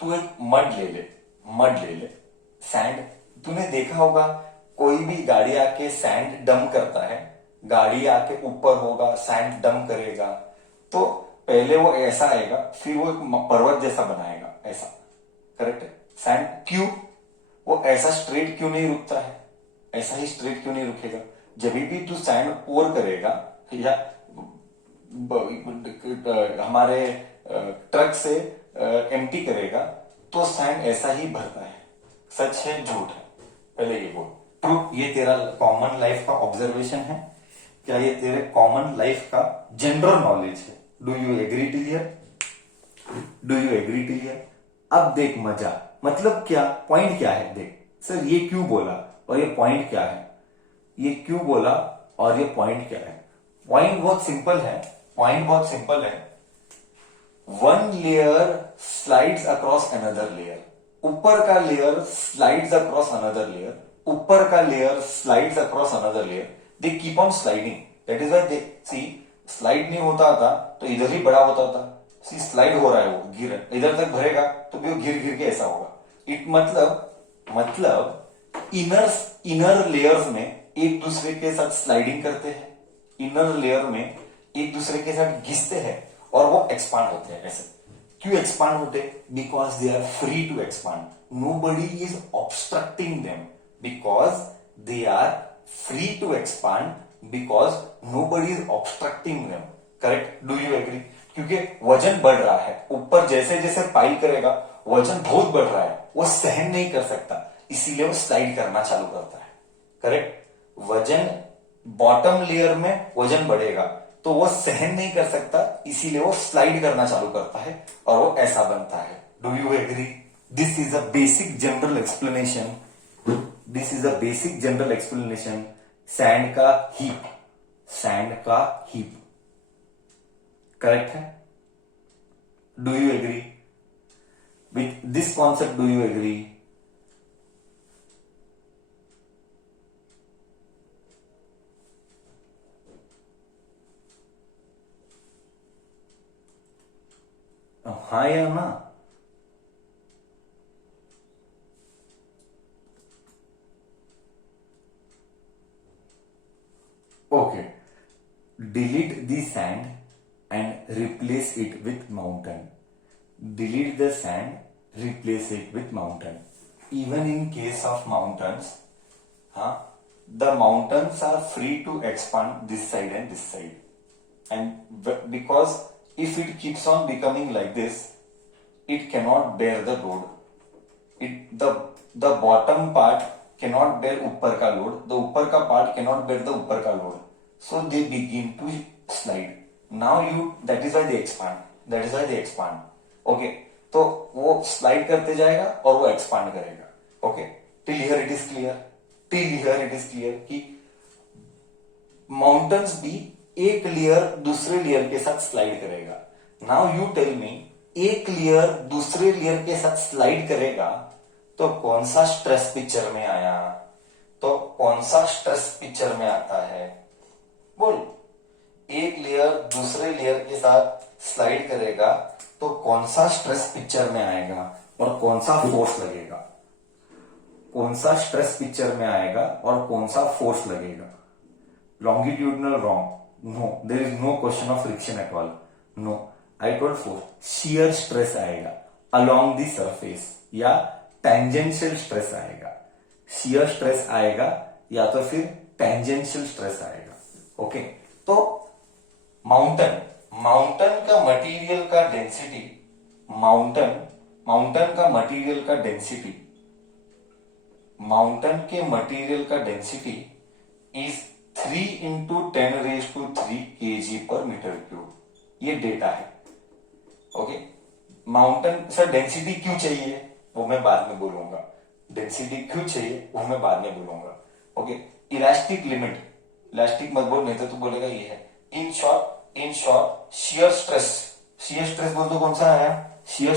तू एक मड ले ले, सैंड। तूने देखा होगा कोई भी गाड़ी आके सैंड डंप करता है, गाड़ी आके ऊपर होगा सैंड डंप करेगा, तो पहले वो ऐसा आएगा, फिर वो एक पर्वत जैसा बनाएगा, ऐसा। करेक्ट है। सैंड क्यों, वो ऐसा स्ट्रेट क्यों नहीं रुकता है, ऐसा ही स्ट्रेट क्यों नहीं रुकेगा? जब भी तू सैंड पोर करेगा या हमारे ट्रक से एम्प्टी करेगा, तो सैंड ऐसा ही भरता है। सच है झूठ है, पहले ये बोल। ट्रू, ये तेरा कॉमन लाइफ का ऑब्जर्वेशन है क्या? ये तेरे कॉमन लाइफ का जनरल नॉलेज है? डू यू एग्री टिलियर? डू यू एग्री टिलियर? अब देख मजा, मतलब क्या, पॉइंट क्या है? देख सर ये क्यों बोला और ये पॉइंट क्या है, ये क्यों बोला और ये पॉइंट क्या है? पॉइंट बहुत सिंपल है, पॉइंट बहुत सिंपल है। One layer slides across another layer, ऊपर का layer slides across another layer, ऊपर का layer slides across another layer, they keep on sliding. That is why they see, slide नहीं होता था तो इधर ही बड़ा होता था, सी स्लाइड हो रहा है, वो गिर इधर तक भरेगा तो भी वो गिर गिर के ऐसा होगा। इट मतलब इनर लेयर्स में एक दूसरे के साथ स्लाइडिंग करते हैं, इनर लेयर में एक दूसरे के साथ घिसते हैं और वो एक्सपांड होते हैं। ऐसे क्यों एक्सपांड होते? Because they are free to expand, nobody is obstructing them, because they are free to expand, because nobody is obstructing them. Correct? Do you agree? क्योंकि वजन बढ़ रहा है, ऊपर जैसे जैसे पाइल करेगा वजन बहुत बढ़ रहा है, वो सहन नहीं कर सकता, इसीलिए वो स्लाइड करना चालू करता है। करेक्ट? वजन बॉटम लेयर में वजन बढ़ेगा तो वो सहन नहीं कर सकता, इसीलिए वो स्लाइड करना चालू करता है और वो ऐसा बनता है। Do you agree? This is a basic general explanation, this is a basic general explanation sand का हीप, सैंड का हीप। करेक्ट है? Do you agree with this concept? Do you agree? हाँ या ना? Okay, delete the sand and replace it with mountain. Delete the sand, replace it with mountain. Even in case of mountains, huh, the mountains are free to expand this side and this side. And because if it keeps on becoming like this, it cannot bear the load. The bottom part cannot bear ऊपर का load, the ऊपर का part cannot bear the ऊपर का load, so they begin to slide. Now that is why they expand, that is why they expand. Okay, तो वो slide करते जाएगा और वो expand करेगा. Okay, till here it is clear, till here it is clear कि mountains भी एक लेयर दूसरे लेयर के साथ स्लाइड करेगा। नाउ यू टेल मी, एक लेयर दूसरे लेयर के साथ स्लाइड करेगा तो कौन सा स्ट्रेस पिक्चर में आया? तो कौन सा स्ट्रेस पिक्चर में आता है? बोल। एक लेयर दूसरे लेयर के साथ स्लाइड करेगा तो कौन सा स्ट्रेस पिक्चर में आएगा और कौन सा फोर्स लगेगा? कौन सा स्ट्रेस पिक्चर में आएगा और कौन सा फोर्स लगेगा? Longitudinal wrong. No, there is no question of friction at all. No, I told force. Shear stress आएगा along the surface या tangential stress आएगा. Shear stress आएगा या तो फिर tangential stress आएगा. ओके, तो माउंटेन का मटेरियल का डेंसिटी, माउंटेन का मटेरियल का डेंसिटी, माउंटेन के मटेरियल का density is 3 into 10⁻³ kg per metre cube. ये डेटा है। ओके, माउंटेन सर डेंसिटी क्यों चाहिए वो मैं बाद में बोलूंगा, डेंसिटी क्यों चाहिए वो मैं बाद में बोलूंगा। ओके, इलास्टिक लिमिट, इलास्टिक मत बोल नहीं तो तू बोलेगा ये है। इन शॉर्ट शियर स्ट्रेस बोल तो कौन सा आया? शियर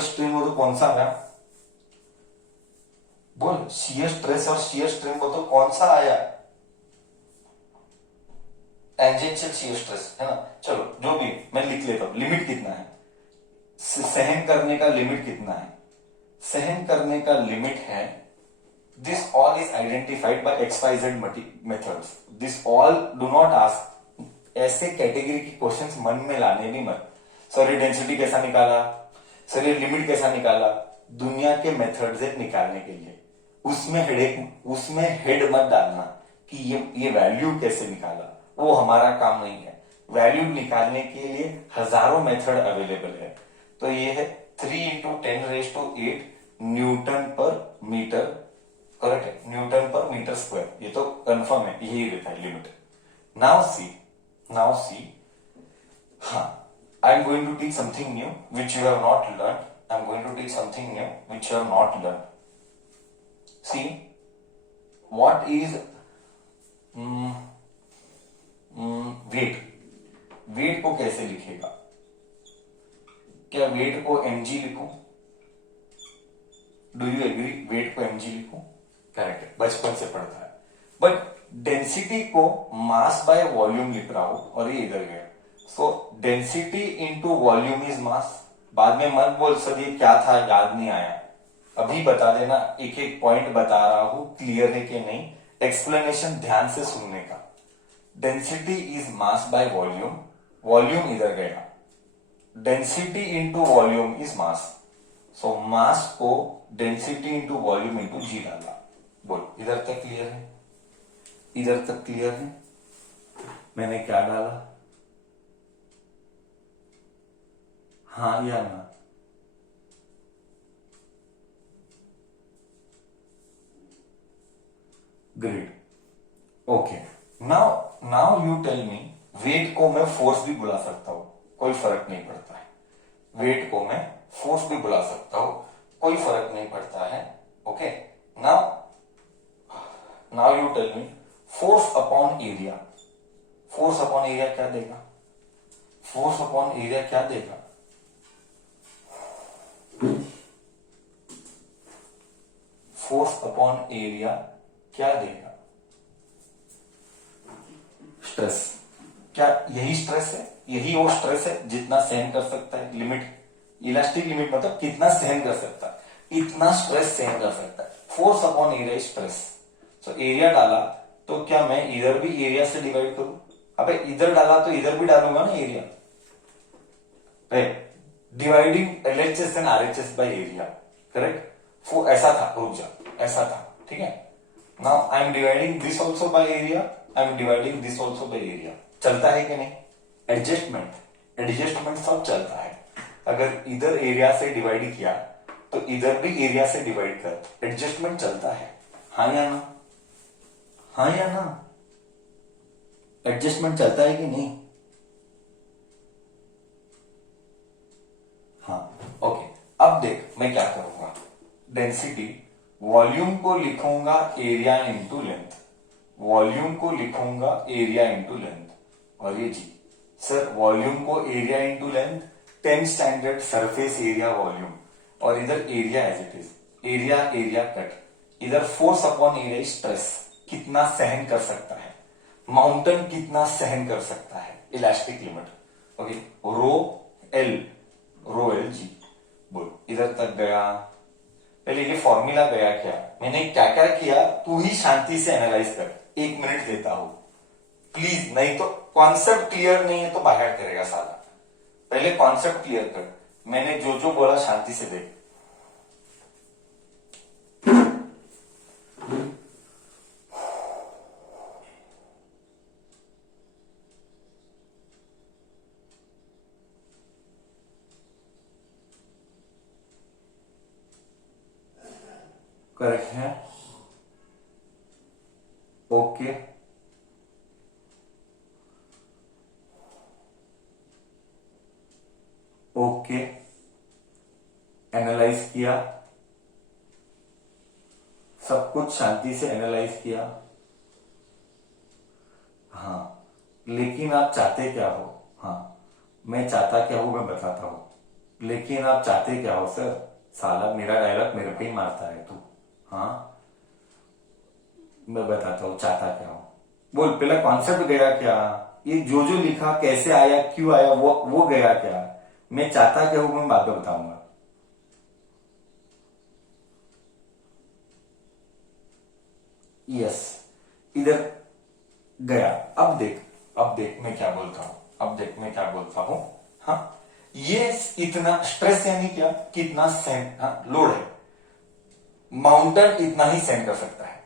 स्ट्रेन बोल तो कौन सा आया? बोल, शियर स्ट्रेस और शियर स्ट्रेन बोल तो कौन सा आया? टेंजेंशियल शियर स्ट्रेस है ना। चलो जो भी मैं लिख लेता हूं, लिमिट कितना है? सहन करने का लिमिट कितना है? सहन करने का लिमिट है, this all is identified by XYZ methods. This all do not ask, ऐसे कैटेगरी के क्वेश्चंस मन में लाने भी मत। सर ये डेंसिटी कैसा निकाला, सर ये लिमिट कैसा निकाला, दुनिया के मेथड्स है निकालने के लिए। उसमें हेड मत डालना कि ये वैल्यू कैसे निकाला, वो हमारा काम नहीं है। वैल्यू निकालने के लिए हजारों मेथड अवेलेबल है। तो ये है 3 × 10⁸ न्यूटन पर मीटर, करेक्ट है, न्यूटन पर मीटर स्क्वायर, ये तो कंफर्म है, यही रहता है लिमिट। नाउ सी, हाँ, I am going to teach something new which you have not learn. I am going to teach something new which you have not learn. See what is weight को कैसे लिखेगा? क्या weight को mg लिखूं? Do you agree? Weight को mg लिखूं? Correct है, बचपन से पढ़ता है। बट डेंसिटी को मास बाय वॉल्यूम लिख रहा हूं और ये इधर गया। सो डेंसिटी इंटू वॉल्यूम इज मास। बाद में मत बोल सर ये क्या था याद नहीं आया, अभी बता देना, एक एक पॉइंट बता रहा हूं, क्लियर है कि नहीं, एक्सप्लेनेशन ध्यान से सुनने का। Density is mass by volume, volume इधर गया, density into volume is mass. So mass को density into volume into G डाला। बोल इधर तक क्लियर है? इधर तक क्लियर है? मैंने क्या डाला? हाँ या ना? Great, okay. Now you tell me, weight को मैं फोर्स भी बुला सकता हूं, कोई फर्क नहीं पड़ता है। वेट को मैं फोर्स भी बुला सकता हूं, कोई फर्क नहीं पड़ता है। Okay, now you tell me, force upon area. Force upon area क्या देगा? फोर्स अपॉन एरिया क्या देगा? फोर्स अपॉन एरिया क्या देगा? स्ट्रेस। क्या यही स्ट्रेस है? यही वो स्ट्रेस है जितना सहन कर सकता है? लिमिट, इलास्टिक लिमिट मतलब कितना सहन कर सकता है, इतना स्ट्रेस सहन कर सकता है। Force upon area stress. So area डाला तो क्या मैं इधर भी एरिया से डिवाइड करूं? अबे इधर डाला तो इधर भी डालूंगा ना area. Dividing LHS and RHS by area, correct. वो ऐसा था, रुक जा, ऐसा था, ठीक है। Now I am dividing this also by area, I am dividing this also by area. चलता है कि नहीं? एडजस्टमेंट सब चलता है। अगर इधर एरिया से डिवाइड किया तो इधर भी एरिया से डिवाइड कर, एडजस्टमेंट चलता है। हाँ या ना? हाँ या ना? एडजस्टमेंट चलता है कि नहीं? हाँ, ओके। अब देख मैं क्या करूंगा, डेंसिटी, वॉल्यूम को लिखूंगा एरिया इंटू लेंथ, वॉल्यूम को लिखूंगा एरिया इंटू लेंथ, और ये जी सर वॉल्यूम को area into length, 10 standard surface area volume, और इधर area as it is, area cut, इधर फोर्स अपॉन एरिया स्ट्रेस, कितना सहन कर सकता है, माउंटेन कितना सहन कर सकता है, elastic limit, okay, rho L G. बोल इधर तक गया। पहले ये फॉर्मूला गया क्या, मैंने क्या क्या किया, तू ही शांति से एनालाइज कर, 1 मिनट देता हूं प्लीज, नहीं तो कॉन्सेप्ट क्लियर नहीं है तो बाहर करेगा साला। पहले कॉन्सेप्ट क्लियर कर, मैंने जो जो बोला शांति से देख। करेक्ट है, ओके, ओके, एनालाइज किया, सब कुछ शांति से एनालाइज किया। हाँ, लेकिन आप चाहते क्या हो? हाँ, मैं चाहता क्या हूं मैं बताता हूं, लेकिन आप चाहते क्या हो सर? साला मेरा डायलॉग मेरे पे ही मारता है तू। हाँ, मैं बताता हूं चाहता क्या हूं। बोल पहला कॉन्सेप्ट गया क्या, ये जो जो लिखा कैसे आया क्यों आया वो गया क्या? मैं चाहता क्या हूं मैं बाद में बताऊंगा। यस, इधर गया। अब देख मैं क्या बोलता हूं, अब देख मैं क्या बोलता हूं। हाँ, ये इतना स्ट्रेस यानी क्या, कितना सेंड, हाँ, लोड है। माउंटेन इतना ही सेंड कर सकता है,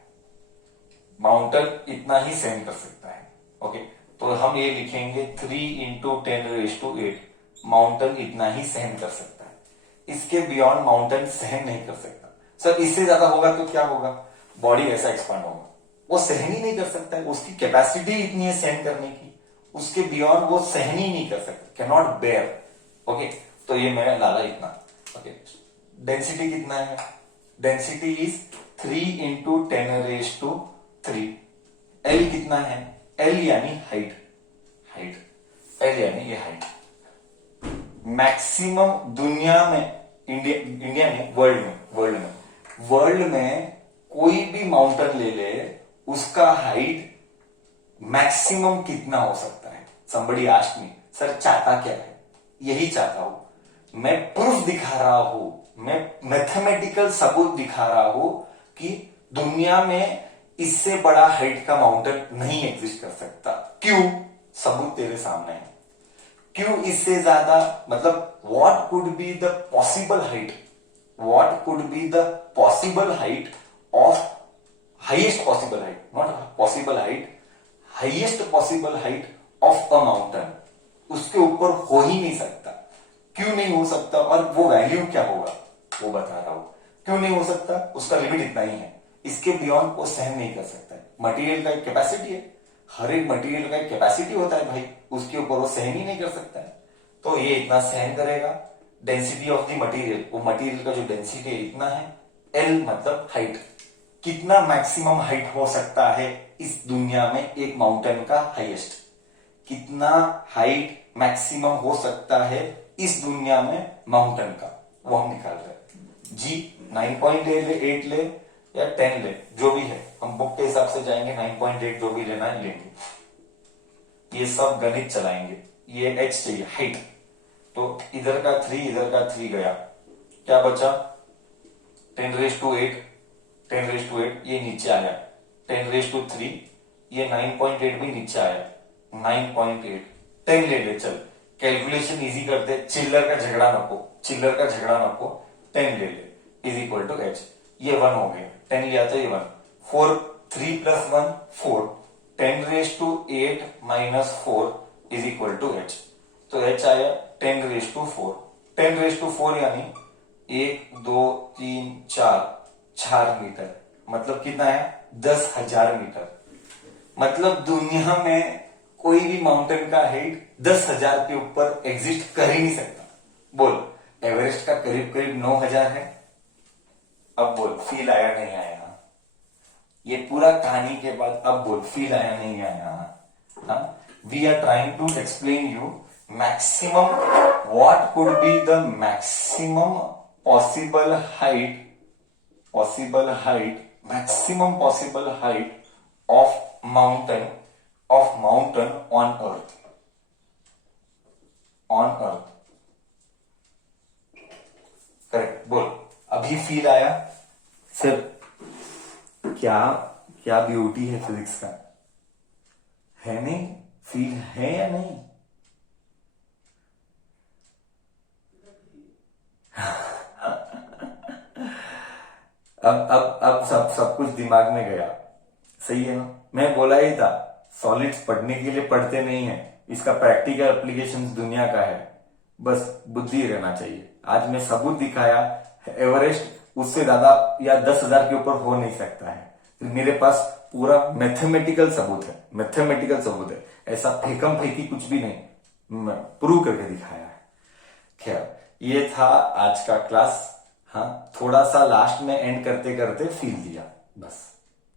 माउंटेन इतना ही सेंड कर सकता है। ओके, तो हम ये लिखेंगे 3 × 10⁸ माउंटेन इतना ही सहन कर सकता है, इसके बियॉन्ड माउंटेन सहन नहीं कर सकता। सर इससे ज्यादा होगा तो क्या होगा, बॉडी ऐसा एक्सपांड होगा, वो सहन ही नहीं कर सकता है, उसकी कैपेसिटी इतनी है सहन करने की, उसके बियॉन्ड वो सहन ही नहीं कर सकता, कैन नॉट बेयर। ओके, तो ये मैंने डाला इतना। ओके, डेंसिटी कितना है, डेंसिटी इज 3 × 10⁻³ एल कितना है, एल यानी हाइट, एल यानी ये हाइट। मैक्सिमम दुनिया में, इंडिया में, वर्ल्ड में कोई भी माउंटेन ले ले, उसका हाइट मैक्सिमम कितना हो सकता है। somebody asked me, सर चाहता क्या है, यही चाहता हूं मैं, प्रूफ दिखा रहा हूं, मैं मैथमेटिकल सबूत दिखा रहा हूं कि दुनिया में इससे बड़ा हाइट का माउंटेन नहीं एग्जिस्ट कर सकता। क्यों, सबूत तेरे सामने है। क्यों इससे ज्यादा, मतलब what could be the possible height, what could be the possible height of, highest possible height, not possible height, highest possible height of a mountain, उसके ऊपर हो ही नहीं सकता। क्यों नहीं हो सकता, और वो वैल्यू क्या होगा वो बता रहा हूं। क्यों नहीं हो सकता, उसका लिमिट इतना ही है, इसके बियॉन्ड वो सहन नहीं कर सकता है। मटेरियल का एक कैपेसिटी है, हर एक मटेरियल का एक कैपेसिटी होता है भाई, उसके ऊपर वो सहन ही नहीं कर सकता है, तो ये इतना सहन करेगा। डेंसिटी ऑफ द मटेरियल, वो मटेरियल का जो डेंसिटी है इतना है। एल मतलब हाइट, कितना मैक्सिमम हाइट हो सकता है इस दुनिया में एक माउंटेन का हाईएस्ट, कितना हाइट मैक्सिमम हो सकता है इस दुनिया में माउंटेन का, वो हम निकाल रहे हैं। जी 9.8 ले या 10 ले, जो भी है, हम बुक के हिसाब से जाएंगे, 9.8 जो भी लेना है लेंगे, ये सब गणित चलाएंगे। ये h चाहिए हाइट, तो इधर का 3 इधर का 3 गया, क्या बचा 10⁸ 10⁸ ये नीचे आया, 10⁻³ ये 9.8 भी नीचे आया, 9.8 10 ले ले, चल कैलकुलेशन इजी करते, चिल्लर का झगड़ा नको, 10 ले ले, इज इक्वल टू h, ये 1 हो गया, 10 लिया तो ये 1, 4 3 + 1 4, 10⁸ - 4 इज इक्वल टू h, तो h आया 10⁻⁴, 10⁻⁴ यानी 1 2 3 4 मीटर, मतलब कितना है 10,000 मीटर। मतलब दुनिया में कोई भी माउंटेन का हाइट 10,000 के ऊपर एग्जिस्ट कर ही नहीं सकता। बोल, एवरेस्ट का करीब करीब 9,000 है। अब बोल फील आया नहीं आया, ये पूरा कहानी के बाद अब बोल फील आया नहीं आया। We are trying to explain you maximum, what could be the maximum possible height, maximum possible height of mountain on earth, correct. बोल अभी फील आया सर, क्या क्या ब्यूटी है फिजिक्स का, है नहीं, फील है या नहीं। अब सब कुछ दिमाग में गया, सही है ना। मैं बोला ही था सॉलिड्स पढ़ने के लिए पढ़ते नहीं है, इसका प्रैक्टिकल एप्लीकेशन दुनिया का है, बस बुद्धि रहना चाहिए। आज मैं सबूत दिखाया, एवरेस्ट उससे ज्यादा या 10,000 के ऊपर हो नहीं सकता है, मेरे पास पूरा मैथमेटिकल सबूत है, ऐसा फेकम फेंकी कुछ भी नहीं, प्रूव करके दिखाया है। खैर ये था आज का क्लास। हाँ, थोड़ा सा लास्ट में एंड करते करते फील दिया बस।